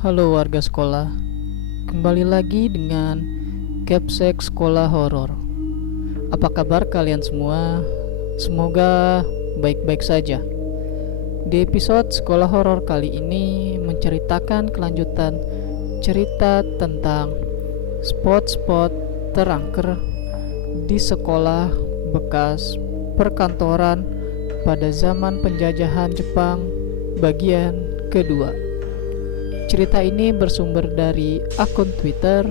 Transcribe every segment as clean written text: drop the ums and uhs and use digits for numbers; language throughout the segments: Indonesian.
Halo warga sekolah, kembali lagi dengan Capsek Sekolah Horor. Apa kabar kalian semua? Semoga baik-baik saja. Di episode Sekolah Horor kali ini menceritakan kelanjutan cerita tentang spot-spot terangker di sekolah bekas perkantoran pada zaman penjajahan Jepang bagian kedua. Cerita ini bersumber dari akun Twitter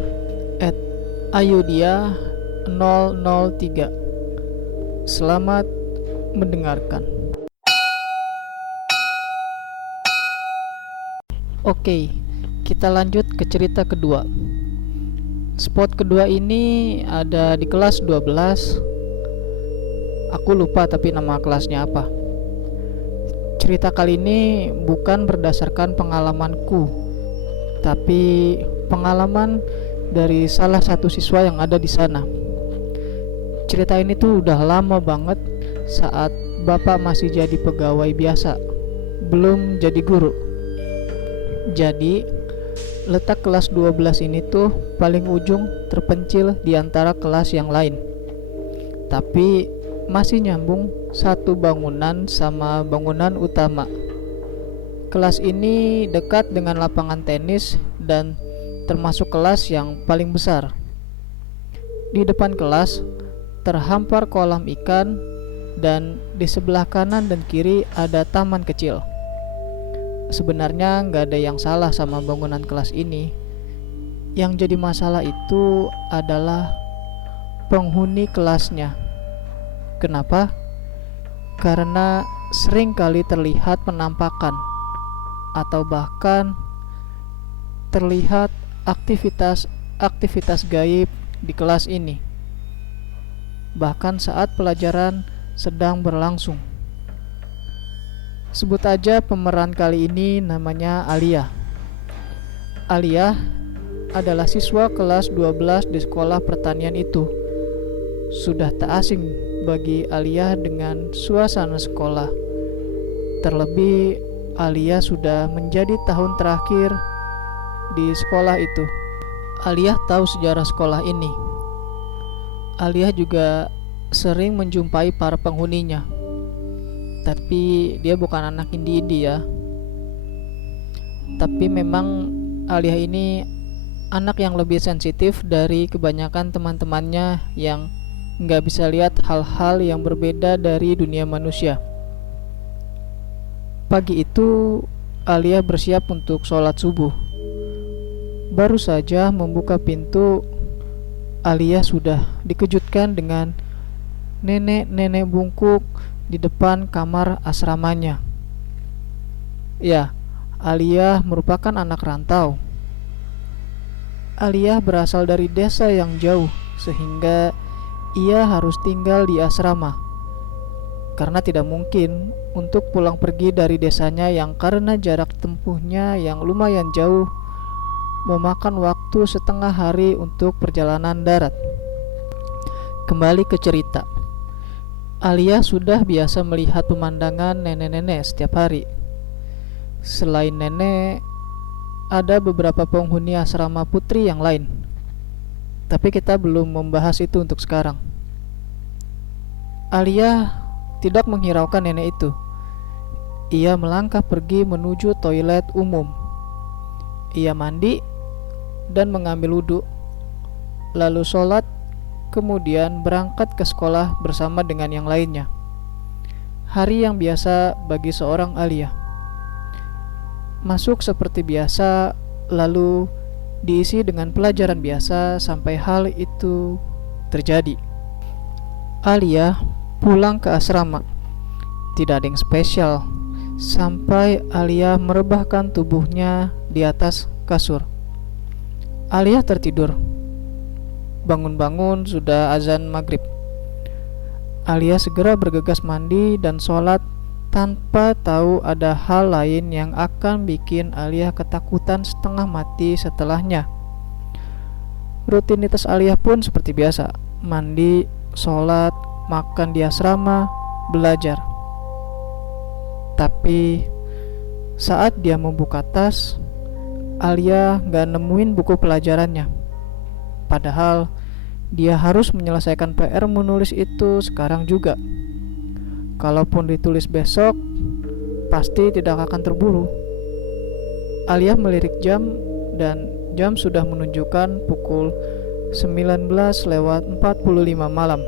@ayudia003. Selamat mendengarkan. Oke, kita lanjut ke cerita kedua. Spot kedua ini ada di kelas 12. Aku lupa tapi nama kelasnya apa. Cerita kali ini bukan berdasarkan pengalamanku, tapi pengalaman dari salah satu siswa yang ada di sana. Cerita ini tuh udah lama banget saat bapak masih jadi pegawai biasa, belum jadi guru. Jadi letak kelas 12 ini tuh paling ujung terpencil di antara kelas yang lain, tapi masih nyambung satu bangunan sama bangunan utama. Kelas ini dekat dengan lapangan tenis dan termasuk kelas yang paling besar. Di depan kelas terhampar kolam ikan dan di sebelah kanan dan kiri ada taman kecil. Sebenarnya nggak ada yang salah sama bangunan kelas ini. Yang jadi masalah itu adalah penghuni kelasnya. Kenapa? Karena sering kali terlihat penampakan atau bahkan terlihat aktivitas gaib di kelas ini, bahkan saat pelajaran sedang berlangsung. Sebut aja pemeran kali ini namanya Alia. Alia adalah siswa kelas 12 di sekolah pertanian itu. Sudah tak asing bagi Alia dengan suasana sekolah. Terlebih Alia sudah menjadi tahun terakhir di sekolah itu. Alia tahu sejarah sekolah ini. Alia juga sering menjumpai para penghuninya. Tapi dia bukan anak indie ya. Tapi memang Alia ini anak yang lebih sensitif dari kebanyakan teman-temannya yang nggak bisa lihat hal-hal yang berbeda dari dunia manusia. Pagi itu Alia bersiap untuk sholat subuh. Baru saja membuka pintu, Alia sudah dikejutkan dengan nenek-nenek bungkuk di depan kamar asramanya. Ya, Alia merupakan anak rantau. Alia berasal dari desa yang jauh, sehingga ia harus tinggal di asrama. Karena tidak mungkin untuk pulang pergi dari desanya yang karena jarak tempuhnya yang lumayan jauh, memakan waktu setengah hari untuk perjalanan darat. Kembali ke cerita. Alia sudah biasa melihat pemandangan nenek-nenek setiap hari. Selain nenek, ada beberapa penghuni asrama putri yang lain. Tapi kita belum membahas itu untuk sekarang. Alia tidak menghiraukan nenek itu. Ia melangkah pergi menuju toilet umum. Ia mandi dan mengambil wudhu, lalu sholat, kemudian berangkat ke sekolah bersama dengan yang lainnya. Hari yang biasa bagi seorang Alia. Masuk seperti biasa, lalu diisi dengan pelajaran biasa sampai hal itu terjadi. Alia pulang ke asrama. Tidak ada yang spesial sampai Alia merebahkan tubuhnya di atas kasur. Alia tertidur. Bangun-bangun sudah azan maghrib. Alia segera bergegas mandi dan sholat tanpa tahu ada hal lain yang akan bikin Alia ketakutan setengah mati setelahnya. Rutinitas Alia pun seperti biasa, mandi, sholat, makan di asrama, belajar. Tapi saat dia membuka tas, Alia gak nemuin buku pelajarannya. Padahal dia harus menyelesaikan PR menulis itu sekarang juga. Kalaupun ditulis besok, pasti tidak akan terburu. Alia melirik jam dan jam sudah menunjukkan pukul 19:45 malam.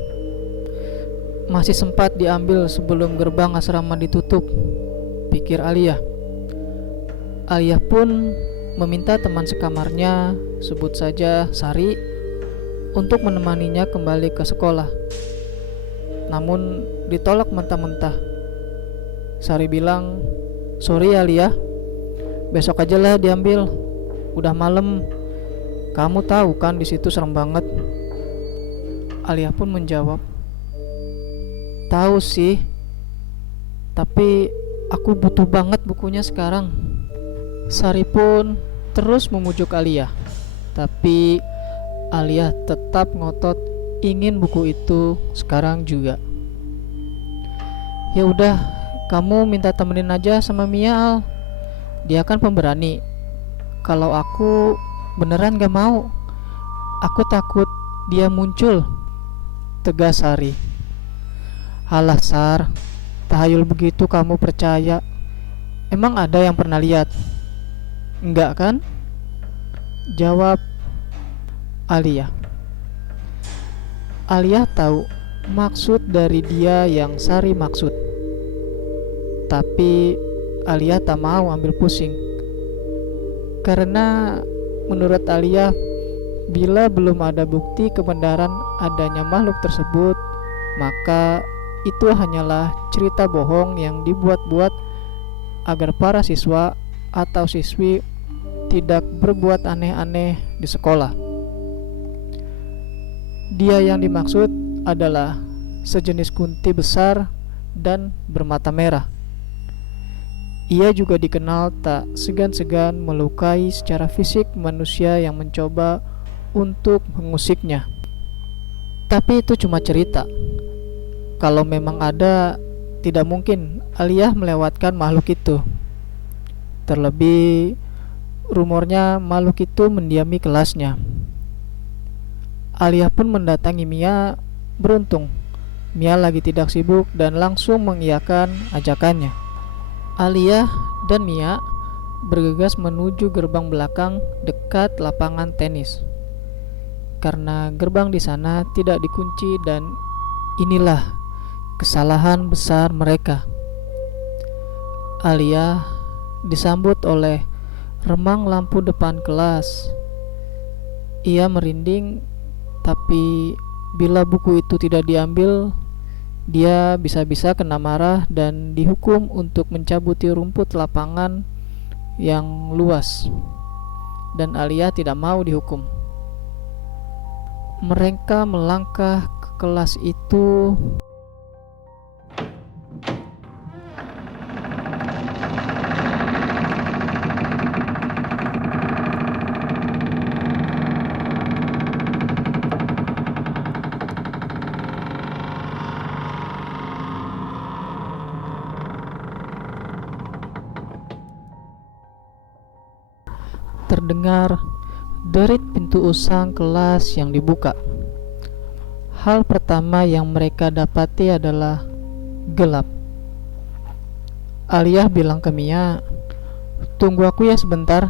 Masih sempat diambil sebelum gerbang asrama ditutup, pikir Alia. Alia pun meminta teman sekamarnya, sebut saja Sari, untuk menemaninya kembali ke sekolah. Namun ditolak mentah-mentah. Sari bilang, "Sorry Alia, besok aja lah diambil. Udah malam. Kamu tahu kan di situ serem banget." Alia pun menjawab, "Tahu sih, tapi aku butuh banget bukunya sekarang." Sari pun terus memujuk Alia, tapi Alia tetap ngotot ingin buku itu sekarang juga. "Ya udah, kamu minta temenin aja sama Mia, Al. Dia kan pemberani. Kalau aku beneran gak mau. Aku takut dia muncul," tegas Sari. "Alah Sar, tahayul begitu kamu percaya. Emang ada yang pernah lihat?" "Enggak kan?" jawab Alia. Alia tahu maksud dari dia yang Sari maksud, tapi Alia tak mau ambil pusing. Karena menurut Alia, bila belum ada bukti kebenaran adanya makhluk tersebut, maka itu hanyalah cerita bohong yang dibuat-buat agar para siswa atau siswi tidak berbuat aneh-aneh di sekolah. Dia yang dimaksud adalah sejenis kunti besar dan bermata merah. Ia juga dikenal tak segan-segan melukai secara fisik manusia yang mencoba untuk mengusiknya. Tapi itu cuma cerita. Kalau memang ada, tidak mungkin Alia melewatkan makhluk itu. Terlebih, rumornya makhluk itu mendiami kelasnya. Alia pun mendatangi Mia. Beruntung Mia lagi tidak sibuk dan langsung mengiyakan ajakannya. Alia dan Mia bergegas menuju gerbang belakang dekat lapangan tenis. Karena gerbang di sana tidak dikunci, dan inilah kesalahan besar mereka. Alia disambut oleh remang lampu depan kelas. Ia merinding, tapi bila buku itu tidak diambil, dia bisa-bisa kena marah dan dihukum untuk mencabuti rumput lapangan yang luas. Dan Alia tidak mau dihukum. Mereka melangkah ke kelas itu. Terdengar derit pintu usang kelas yang dibuka. Hal pertama yang mereka dapati adalah gelap. Alia bilang ke Mia, "Tunggu aku ya sebentar."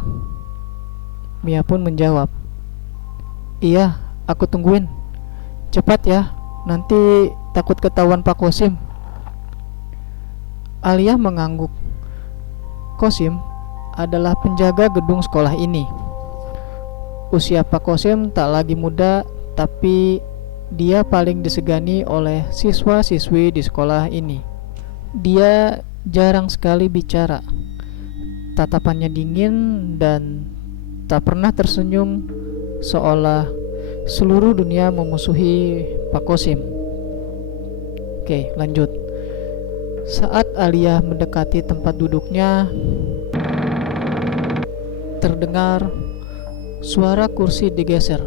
Mia pun menjawab, "Iya, aku tungguin. Cepat ya, nanti takut ketahuan Pak Kosim." Alia mengangguk. Kosim adalah penjaga gedung sekolah ini. Usia Pak Kosim tak lagi muda, tapi dia paling disegani oleh siswa-siswi di sekolah ini. Dia jarang sekali bicara. Tatapannya dingin dan tak pernah tersenyum, seolah seluruh dunia memusuhi Pak Kosim. Oke, lanjut. Saat Alia mendekati tempat duduknya, terdengar suara kursi digeser.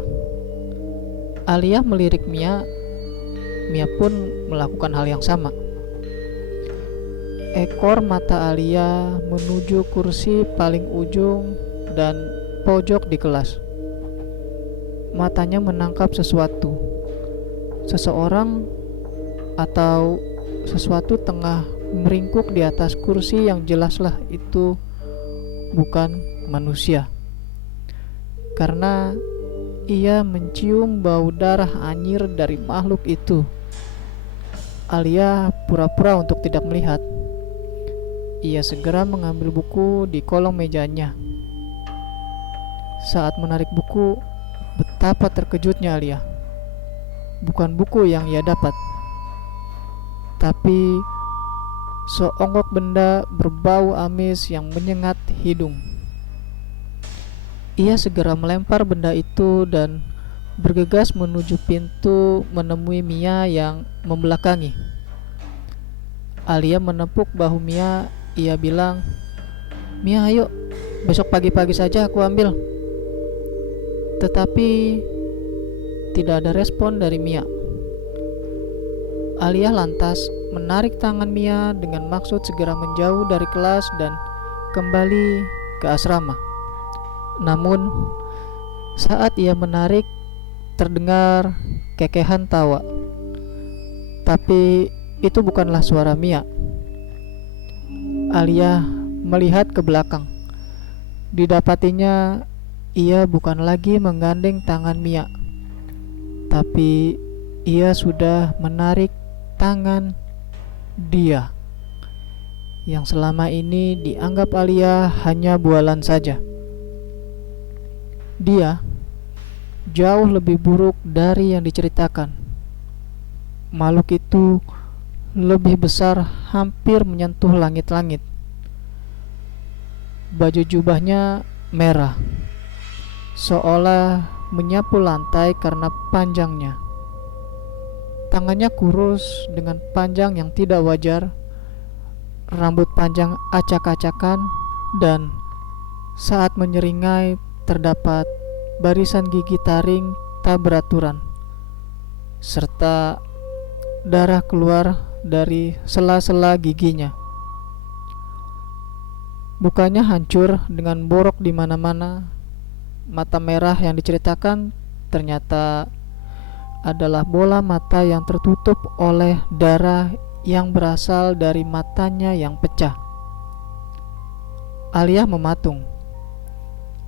Alia melirik Mia. Mia pun melakukan hal yang sama. Ekor mata Alia menuju kursi paling ujung dan terpojok di kelas. Matanya menangkap sesuatu. Seseorang atau sesuatu tengah meringkuk di atas kursi yang jelaslah itu bukan manusia. Karena ia mencium bau darah anyir dari makhluk itu. Alia pura-pura untuk tidak melihat. Ia segera mengambil buku di kolong mejanya. Saat menarik buku, betapa terkejutnya Alia. Bukan buku yang ia dapat, tapi seonggok benda berbau amis yang menyengat hidung. Ia segera melempar benda itu dan bergegas menuju pintu menemui Mia yang membelakangi. Alia menepuk bahu Mia. Ia bilang, "Mia, ayo, besok pagi-pagi saja aku ambil." Tetapi tidak ada respon dari Mia. Alia lantas menarik tangan Mia dengan maksud segera menjauh dari kelas dan kembali ke asrama. Namun, saat ia menarik, terdengar kekehan tawa. Tapi itu bukanlah suara Mia. Alia melihat ke belakang. Didapatinya ia bukan lagi menggandeng tangan Mia, tapi ia sudah menarik tangan dia yang selama ini dianggap Alia hanya bualan saja. Dia jauh lebih buruk dari yang diceritakan. Makhluk itu lebih besar, hampir menyentuh langit-langit. Baju jubahnya merah, seolah menyapu lantai karena panjangnya. Tangannya kurus dengan panjang yang tidak wajar, rambut panjang acak-acakan, dan saat menyeringai terdapat barisan gigi taring tak beraturan, serta darah keluar dari sela-sela giginya. Mukanya hancur dengan borok di mana-mana. Mata merah yang diceritakan ternyata adalah bola mata yang tertutup oleh darah yang berasal dari matanya yang pecah. Alia mematung.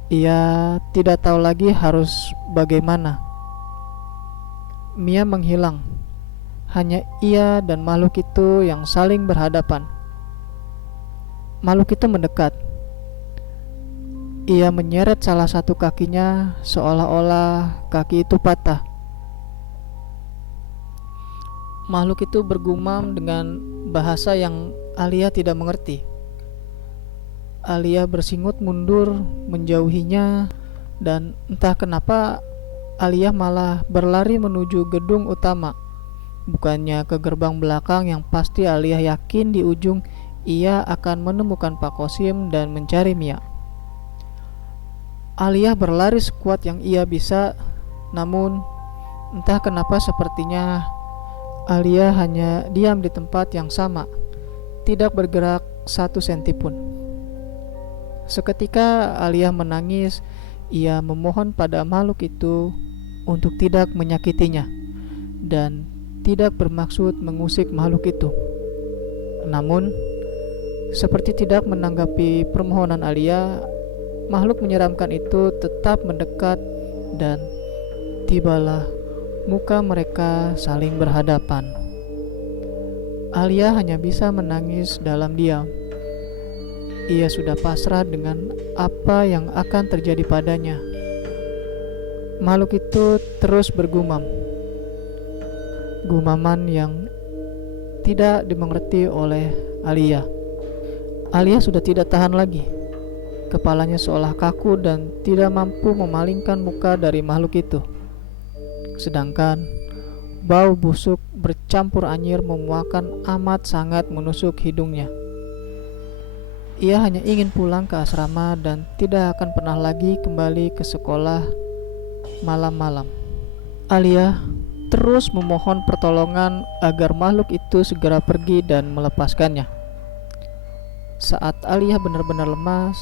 Ia tidak tahu lagi harus bagaimana. Mia menghilang. Hanya ia dan makhluk itu yang saling berhadapan. Makhluk itu mendekat. Ia menyeret salah satu kakinya seolah-olah kaki itu patah. Makhluk itu bergumam dengan bahasa yang Alia tidak mengerti. Alia bersingut mundur menjauhinya, dan entah kenapa Alia malah berlari menuju gedung utama, bukannya ke gerbang belakang yang pasti Alia yakin di ujung ia akan menemukan Pak Kosim dan mencari Mia. Alia berlari sekuat yang ia bisa, namun entah kenapa sepertinya Alia hanya diam di tempat yang sama, tidak bergerak 1 senti pun. Seketika Alia menangis. Ia memohon pada makhluk itu untuk tidak menyakitinya dan tidak bermaksud mengusik makhluk itu. Namun, seperti tidak menanggapi permohonan Alia, makhluk menyeramkan itu tetap mendekat dan tibalah muka mereka saling berhadapan. Alia hanya bisa menangis dalam diam. Ia sudah pasrah dengan apa yang akan terjadi padanya. Makhluk itu terus bergumam. Gumaman yang tidak dimengerti oleh Alia. Alia sudah tidak tahan lagi. Kepalanya seolah kaku dan tidak mampu memalingkan muka dari makhluk itu. Sedangkan bau busuk bercampur anyir memuakan amat sangat menusuk hidungnya. Ia hanya ingin pulang ke asrama dan tidak akan pernah lagi kembali ke sekolah malam-malam. Alia terus memohon pertolongan agar makhluk itu segera pergi dan melepaskannya. Saat Alia benar-benar lemas,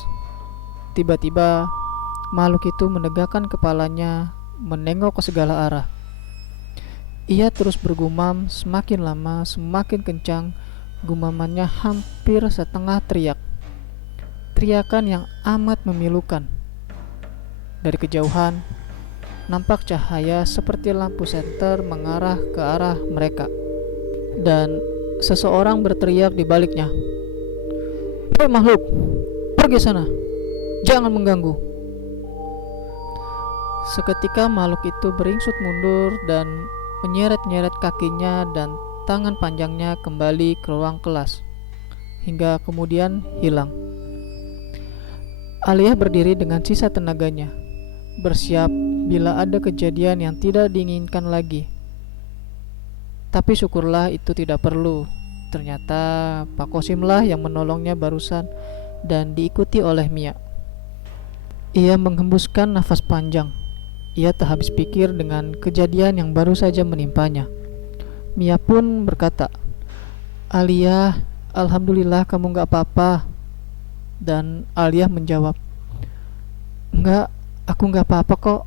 tiba-tiba Makhluk itu menegakkan kepalanya, menengok ke segala arah. Ia terus bergumam, semakin lama semakin kencang. Gumamannya hampir setengah teriak. Teriakan yang amat memilukan. Dari kejauhan, nampak cahaya seperti lampu senter mengarah ke arah mereka. Dan seseorang berteriak di baliknya, "Hei makhluk, pergi sana, jangan mengganggu." Seketika makhluk itu beringsut mundur dan menyeret-nyeret kakinya dan tangan panjangnya kembali ke ruang kelas, hingga kemudian hilang. Alia berdiri dengan sisa tenaganya, bersiap bila ada kejadian yang tidak diinginkan lagi. Tapi syukurlah itu tidak perlu. Ternyata Pak Kosimlah yang menolongnya barusan dan diikuti oleh Mia. Ia menghembuskan nafas panjang. Ia tak habis pikir dengan kejadian yang baru saja menimpanya. Mia pun berkata, "Alia, alhamdulillah kamu gak apa-apa." Dan Alia menjawab, "Enggak, aku gak apa-apa kok.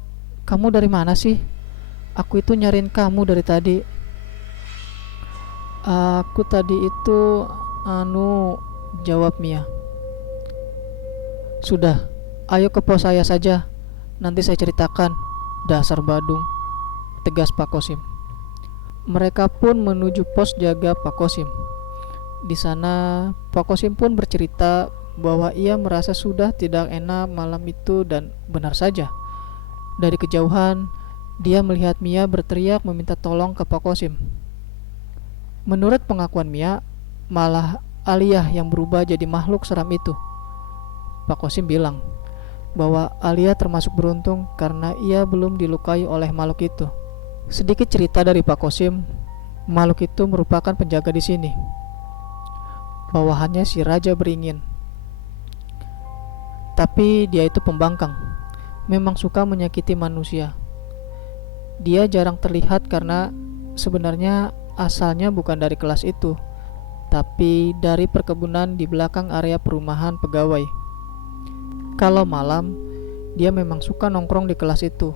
Kamu dari mana sih? Aku itu nyariin kamu dari tadi." "Aku tadi itu jawab Mia. "Sudah, ayo ke pos saya saja. Nanti saya ceritakan." "Dasar badung," tegas Pak Kosim. Mereka pun menuju pos jaga Pak Kosim. Di sana Pak Kosim pun bercerita bahwa ia merasa sudah tidak enak malam itu, dan benar saja. Dari kejauhan dia melihat Mia berteriak meminta tolong ke Pak Kosim. Menurut pengakuan Mia, malah Alia yang berubah jadi makhluk seram itu. Pak Kosim bilang bahwa Alia termasuk beruntung karena ia belum dilukai oleh makhluk itu. Sedikit cerita dari Pak Kosim, makhluk itu merupakan penjaga di sini. Bawahannya si Raja Beringin. Tapi dia itu pembangkang, memang suka menyakiti manusia. Dia jarang terlihat karena sebenarnya asalnya bukan dari kelas itu, tapi dari perkebunan di belakang area perumahan pegawai. Kalau malam, dia memang suka nongkrong di kelas itu,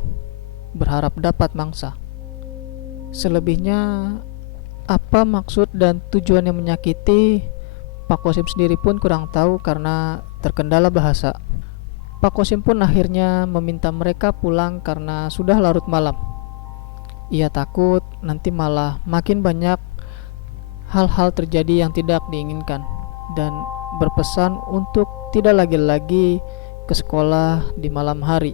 berharap dapat mangsa. Selebihnya, apa maksud dan tujuannya menyakiti, Pak Kosim sendiri pun kurang tahu karena terkendala bahasa. Pak Kosim pun akhirnya meminta mereka pulang karena sudah larut malam. Ia takut nanti malah makin banyak hal-hal terjadi yang tidak diinginkan, dan berpesan untuk tidak lagi-lagi ke sekolah di malam hari.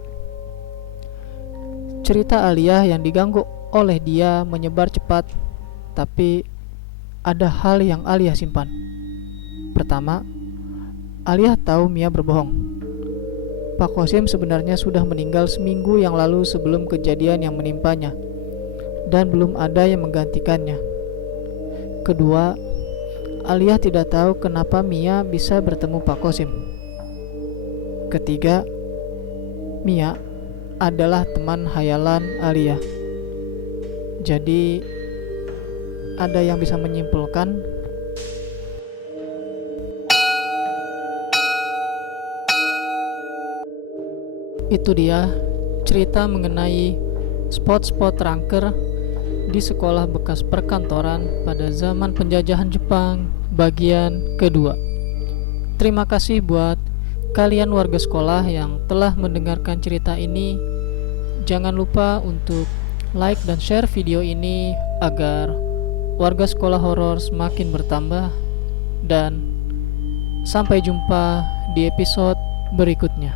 Cerita Alia yang diganggu oleh dia menyebar cepat, tapi ada hal yang Alia simpan. Pertama, Alia tahu Mia berbohong. Pak Kosim sebenarnya sudah meninggal seminggu yang lalu sebelum kejadian yang menimpanya, dan belum ada yang menggantikannya. Kedua, Alia tidak tahu kenapa Mia bisa bertemu Pak Kosim. Ketiga, Mia adalah teman hayalan Alia. Jadi, ada yang bisa menyimpulkan itu dia cerita mengenai spot-spot ranker di sekolah bekas perkantoran pada zaman penjajahan Jepang bagian kedua. Terima kasih buat kalian warga sekolah yang telah mendengarkan cerita ini. Jangan lupa untuk like dan share video ini agar warga sekolah horor semakin bertambah. Dan sampai jumpa di episode berikutnya.